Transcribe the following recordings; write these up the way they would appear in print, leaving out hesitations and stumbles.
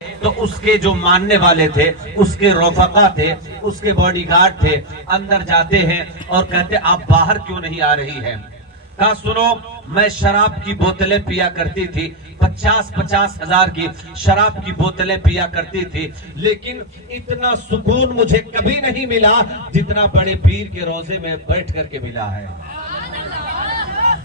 تو اس کے جو ماننے والے تھے، اس کے رفقا تھے، اس کے باڈی گارڈ تھے، اندر جاتے ہیں اور کہتے آپ باہر کیوں نہیں آ رہی ہیں؟ کہا سنو، میں شراب کی بوتلیں پیا کرتی تھی، 50 ہزار کی شراب کی بوتلیں پیا کرتی تھی، لیکن اتنا سکون مجھے کبھی نہیں ملا جتنا بڑے پیر کے روزے میں بیٹھ کر کے ملا ہے،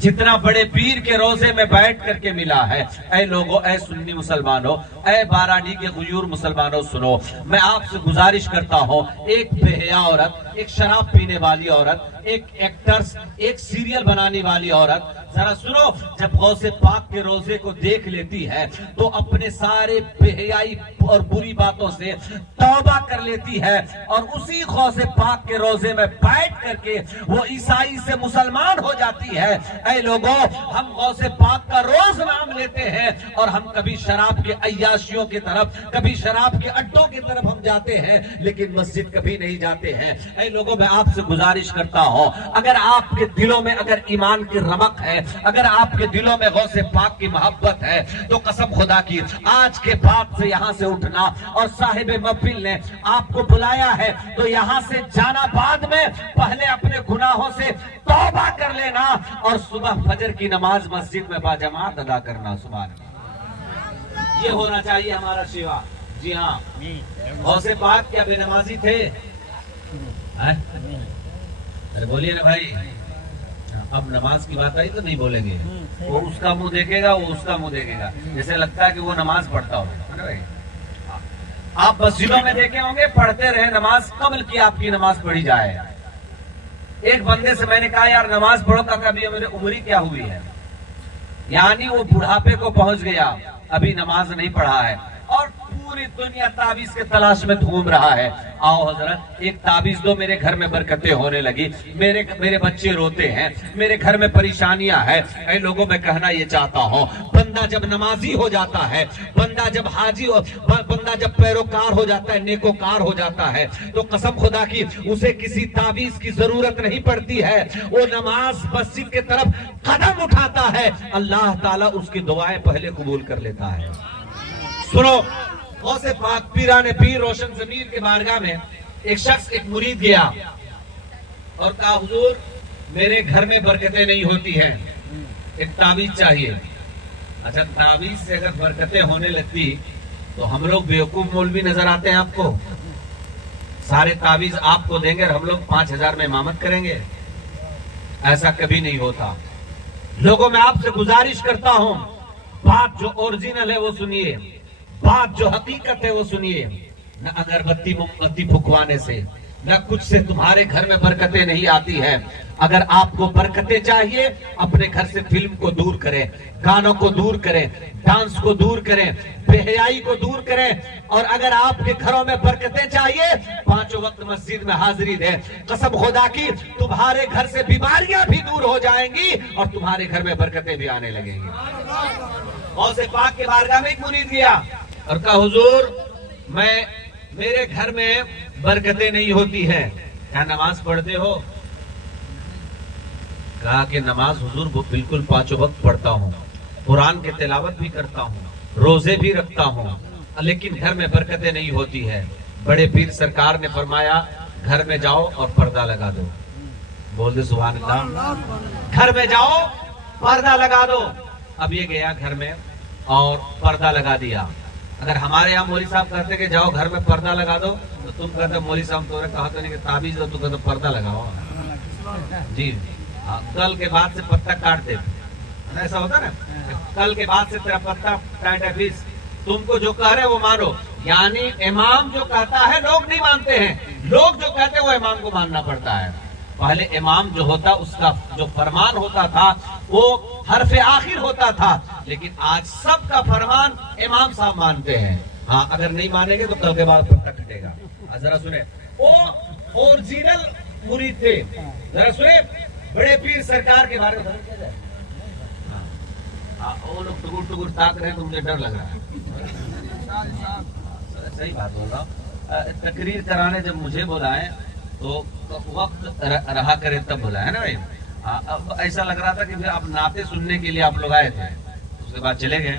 جتنا بڑے پیر کے روزے میں بیٹھ کر کے ملا ہے۔ اے لوگوں، اے سنی مسلمانوں، اے بارانی کے غیور مسلمانوں، سنو، میں آپ سے گزارش کرتا ہوں، ایک بے حیا عورت، ایک شراب پینے والی عورت، ایک ایکٹرز، ایک سیریل بنانے والی عورت، ذرا سنو، جب غوث پاک کے روزے کو دیکھ لیتی ہے تو اپنے سارے بے حیائی اور بری باتوں سے توبہ کر لیتی ہے، اور اسی غوث پاک کے روزے میں بیٹھ کر کے وہ عیسائی سے مسلمان ہو جاتی ہے۔ اے لوگوں، ہم غوث پاک کا روز نام لیتے ہیں اور ہم کبھی شراب کے عیاشیوں کی طرف، کبھی شراب کے اڈوں کی طرف ہم جاتے ہیں، لیکن مسجد کبھی نہیں جاتے ہیں۔ اے لوگوں، میں آپ سے گزارش کرتا ہوں، اگر آپ کے دلوں میں اگر ایمان کی رمق ہے، اگر آپ کے دلوں میں غوث پاک کی محبت ہے، تو قسم خدا کی آج کے بعد سے یہاں سے اٹھنا، اور صاحب محفل نے آپ کو بلایا ہے تو یہاں سے جانا، بعد میں پہلے اپنے گناہوں سے توبہ کر لینا، اور صبح فجر کی نماز مسجد میں باجماعت ادا کرنا۔ سبحان اللہ، یہ ہونا چاہیے ہمارا شیوا۔ جی ہاں، غوث پاک کیا بے نمازی تھے؟ ارے بولیے نا بھائی، اب نماز کی بات آئی تو نہیں بولیں گے، وہ اس کا منہ دیکھے گا، وہ اس کا منہ دیکھے گا، جیسے لگتا ہے کہ وہ نماز پڑھتا ہو۔ آپ مسجدوں میں دیکھے ہوں گے، پڑھتے رہے نماز قبل کی آپ کی نماز پڑھی جائے۔ ایک بندے سے میں نے کہا یار نماز پڑھو، کا کبھی میری عمری کیا ہوئی ہے، یعنی وہ بڑھاپے کو پہنچ گیا، ابھی نماز نہیں پڑھا ہے، اور پوری دنیا تعویذ کے تلاش میں گھوم رہا ہے۔ آؤ حضرت ایک تعویذ دو، میرے گھر میں برکتیں ہونے لگی، میرے بچے روتے ہیں، میرے گھر میں پریشانیاں ہیں۔ اے لوگوں، میں کہنا یہ چاہتا ہوں، بندہ جب نمازی ہو جاتا ہے، بندہ جب حاجی بندہ جب پیروکار ہو جاتا ہے، نیکوکار ہو جاتا ہے، تو قسم خدا کی اسے کسی تعویذ کی ضرورت نہیں پڑتی ہے۔ وہ نماز مسجد کی طرف قدم اٹھاتا ہے، اللہ تعالیٰ اس کی دعائیں پہلے قبول کر لیتا ہے۔ سنو، غوث پاک پیران پیر روشن ضمیر کے بارگاہ میں ایک شخص، ایک مرید گیا اور کہا حضور میرے گھر میں برکتیں نہیں ہوتی ہیں، ایک تعویذ چاہیے۔ اچھا، تعویذ سے اگر برکتیں ہونے لگتی تو ہم لوگ بیوقوف مولوی نظر آتے ہیں آپ کو؟ سارے تعویذ آپ کو دیں گے اور ہم لوگ 5000 میں امامت کریں گے؟ ایسا کبھی نہیں ہوتا۔ لوگوں، میں آپ سے گزارش کرتا ہوں، بات جو اوریجنل ہے وہ سنیے، بات جو حقیقت ہے وہ سنیے۔ نہ اگربتی موم بتی پھکوانے سے، نہ کچھ سے تمہارے گھر میں برکتیں نہیں آتی ہے۔ اگر آپ کو برکتیں چاہیے، اپنے گھر سے فلم کو دور کریں، گانوں کو دور کریں، ڈانس کو دور کریں، بے حیائی کو دور کریں، اور اگر آپ کے گھروں میں برکتیں چاہیے، 5 وقت مسجد میں حاضری دیں۔ قسم خدا کی تمہارے گھر سے بیماریاں بھی دور ہو جائیں گی اور تمہارے گھر میں برکتیں بھی آنے لگیں گی۔ غوث پاک کے بارگاہ میں ایک مرید گیا اور کہا حضور میرے گھر میں برکتیں نہیں ہوتی ہیں، کیا نماز پڑھتے ہو؟ کہا کہ نماز حضور بالکل 5 وقت پڑھتا ہوں، قرآن کی تلاوت بھی کرتا ہوں، روزے بھی رکھتا ہوں، لیکن گھر میں برکتیں نہیں ہوتی ہے۔ بڑے پیر سرکار نے فرمایا گھر میں جاؤ اور پردہ لگا دو۔ بول دے سبحان اللہ، گھر میں جاؤ پردہ لگا دو۔ اب یہ گیا گھر میں اور پردہ لگا دیا۔ اگر ہمارے یہاں مولوی صاحب کہتے کہ جاؤ گھر میں پردہ لگا دو، تو تم کہتے مولوی صاحب تو نے کہا تو نہیں کہ تعویذ دو، تو کہتے پردہ لگاؤ۔ جی، کل کے بعد سے پتہ کاٹ دے، ایسا ہوتا نا، کل کے بعد سے تیرا پتہ کاٹ ہے، فیس تم کو جو کہہ رہے وہ مانو۔ یعنی امام جو کہتا ہے لوگ نہیں مانتے ہیں، لوگ جو کہتے ہیں وہ امام کو ماننا پڑتا ہے۔ پہلے امام جو ہوتا اس کا جو فرمان ہوتا تھا وہ حرف آخر ہوتا تھا، لیکن آج سب کا فرمان امام صاحب مانتے ہیں۔ ہاں، اگر نہیں مانیں گے تو کل کے بعد پتہ کٹے گا۔ ذرا سنیں، وہ اوریجنل مرید تھے، ذرا سنیں بڑے پیر سرکار کے بارے میں۔ وہ لوگ ٹکر ٹکر تاک رہے تو مجھے ڈر لگ رہا ہے۔ صحیح بات ہوگا، تقریر کرانے جب مجھے بلائیں تو وقت رہا کرے تب بلائیں نا بھائی۔ اب ایسا لگ رہا تھا کہ آپ نعتیں سننے کے لیے آپ لوگ آئے تھے، اس کے بعد چلے گئے۔